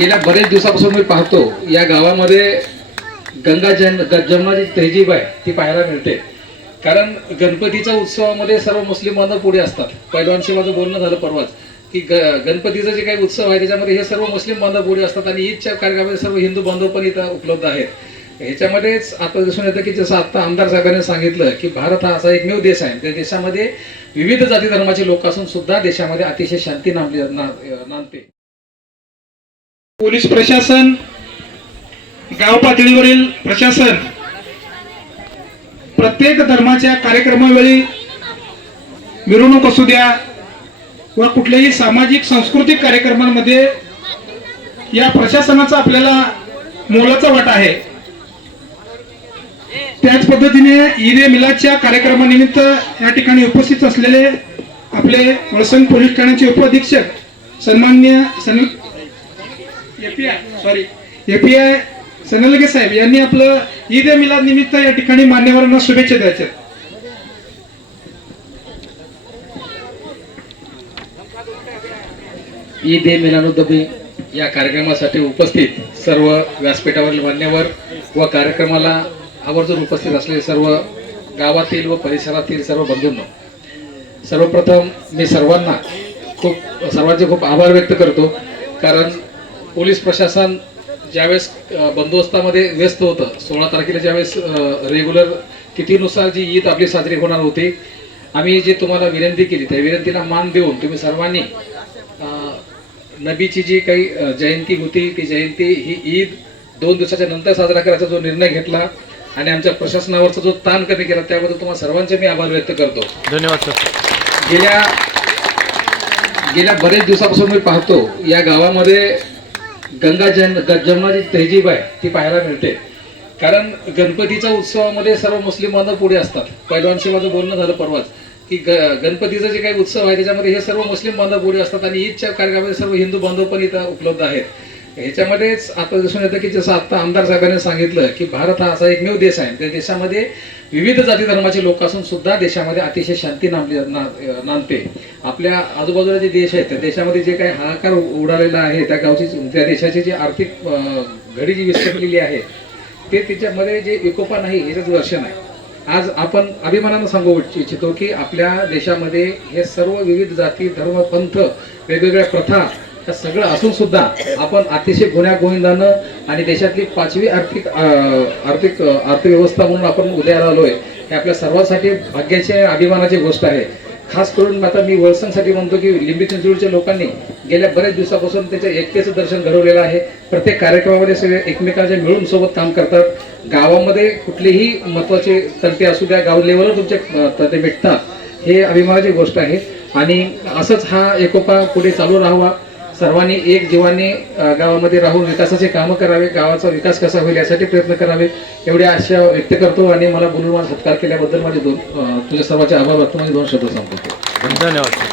गेल्या बरेच दिवसापासून मी पाहतो या गावामध्ये गंगा जन जन्माची तहजीब आहे ती पाहायला मिळते. कारण गणपतीच्या उत्सवामध्ये सर्व मुस्लिम बांधव पुढे असतात. पहिल्यांशी माझं बोलणं झालं परवाच की ग गणपतीचं जे काही उत्सव आहे त्याच्यामध्ये हे सर्व मुस्लिम बांधव पुढे असतात आणि ईदच्या कार्यक्रमामध्ये सर्व हिंदू बांधव पण इथं उपलब्ध आहेत. ह्याच्यामध्येच आता दिसून येतं की जसं आता आमदार साहेबांनी सांगितलं की भारत हा असा एकमेव देश आहे. त्या देशामध्ये विविध जाती धर्माचे लोक असून सुद्धा देशामध्ये अतिशय शांती नांदली नांदते. पोलीस प्रशासन गाव पातळीवरील प्रशासन प्रत्येक धर्माच्या कार्यक्रमावेळी मिरवणूक असू द्या व कुठल्याही सामाजिक सांस्कृतिक कार्यक्रमांमध्ये या प्रशासनाचा आपल्याला मोलाचा वाटा आहे. त्याच पद्धतीने ईद ए मिलादच्या कार्यक्रमानिमित्त या ठिकाणी उपस्थित असलेले आपले वळसंग पोलीस ठाण्याचे उपअधीक्षक सन्मान्य सन एपीआय सॉरी एपीआय सनलगे साहेब यांनी आपलं ईद ए मिलाद निमित्त या ठिकाणी मान्यवरांना शुभेच्छा द्यायच्या ईद ए मिलानुद्दबी या कार्यक्रमासाठी उपस्थित सर्व व्यासपीठावरील मान्यवर व कार्यक्रमाला आवर्जून उपस्थित असलेले सर्व गावातील व परिसरातील सर्व बंधूंना सर्वप्रथम मी सर्वांना खूप सर्वांचे खूप आभार व्यक्त करतो. कारण पोलीस प्रशासन ज्यावेळेस बंदोबस्तामध्ये व्यस्त होतं सोळा तारखेला ज्यावेळेस रेग्युलर तिथीनुसार जी ईद आपली साजरी होणार होती आम्ही जी तुम्हाला विनंती केली त्या विनंतीला मान देऊन तुम्ही सर्वांनी नबीची जी काही जयंती होती ती जयंती ही ईद दोन दिवसाच्या नंतर साजरा करायचा जो निर्णय घेतला आणि आमच्या प्रशासनावरचा जो ताण कमी केला त्याबद्दल तुम्हाला सर्वांचे मी आभार व्यक्त करतो. धन्यवाद सर. गेल्या गेल्या बरेच दिवसापासून मी पाहतो या गावामध्ये गंगा जन ग- जमुनाची तहजीब आहे ती पाहायला मिळते. कारण गणपतीच्या उत्सवामध्ये सर्व मुस्लिम बांधव पुढे असतात. पहिल्यांशी माझं बोलणं झालं परवाच की ग गणपतीचा जे काही उत्सव आहे त्याच्यामध्ये हे सर्व मुस्लिम बांधव पुढे असतात आणि ईदच्या कार्यक्रमामध्ये सर्व हिंदू बांधव पण इथं उपलब्ध आहेत. ह्याच्यामध्येच आता दिसून येतं की जसं आता आमदार साहेबांनी सांगितलं की भारत हा असा एकमेव देश आहे. त्या देशामध्ये विविध जाती धर्माचे लोक असून सुद्धा देशामध्ये अतिशय शांती नामली नांदते. आपल्या आजूबाजूला जे देश आहेत त्या देशामध्ये जे काही हाहाकार उडालेला आहे त्या गावची त्या देशाची जी आर्थिक घडी जी विस्कटलेली आहे ते तिच्यामध्ये जे एकोपा नाही याचंच दर्शन आहे आज आपण अभिमानानं सांगू इच्छितो की आपल्या देशामध्ये हे सर्व विविध जाती धर्म पंथ वेगवेगळ्या प्रथा या सगळं असून सुद्धा आपण अतिशय गुन्ह्या गोविंदानं आणि देशातली पाचवी आर्थिक आर्थिक अर्थव्यवस्था म्हणून आपण उदयाला आलोय हे आपल्या सर्वांसाठी भाग्याची आणि अभिमानाची गोष्ट आहे. खास करून आता मी वळसंगसाठी म्हणतो की लिंबी चिंचवडच्या लोकांनी गेल्या बऱ्याच दिवसापासून त्याच्या एकतेचं दर्शन घडवलेलं आहे. प्रत्येक कार्यक्रमामध्ये सगळे एकमेकांच्या मिळून सोबत काम करतात. गावामध्ये कुठलेही महत्त्वाचे तंटे असू द्या गाव लेवलवर तुमचे तंटे मिटतात हे अभिमानाची गोष्ट आहे. आणि असंच हा एकोपा पुढे चालू राहावा. सर्वांनी एक जीवाने गावामध्ये राहून विकासाचे कामं करावे गावाचा विकास कसा होईल यासाठी प्रयत्न करावे एवढी आशा व्यक्त करतो आणि मला बोलून सत्कार केल्याबद्दल माझे दोन तुझ्या सर्वांचे आभार वाटतो माझे दोन शब्द सांगतो धन्यवाद.